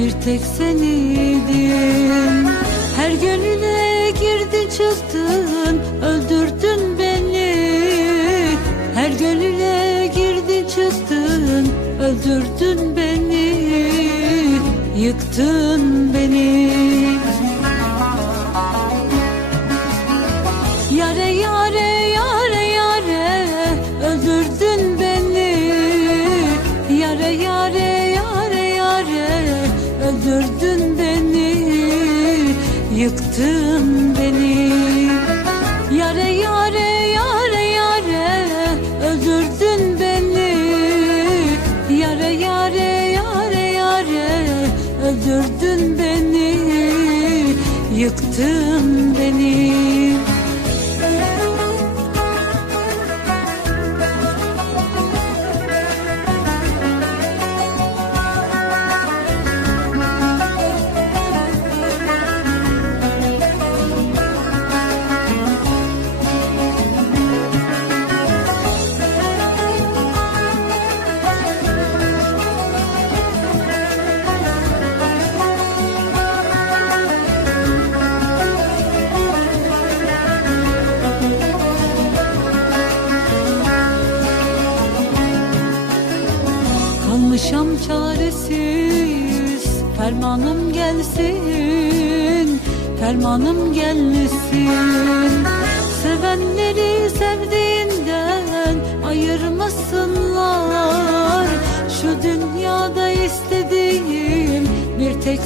Bir tek senidin Her gönüle girdin çıktın öldürdün beni. Her gönüle girdin çıktın öldürdün beni. Yıktın beni. Yare yare Yıktın beni. Yare yare yare yare öldürdün beni. Yare yare yare yare öldürdün beni. Yıktın beni Kalmışam çaresiz. Fermanım gelsin Fermanım gelsin Sevenleri sevdiğinden Ayırmasınlar. Şu dünyada istediğim Bir tek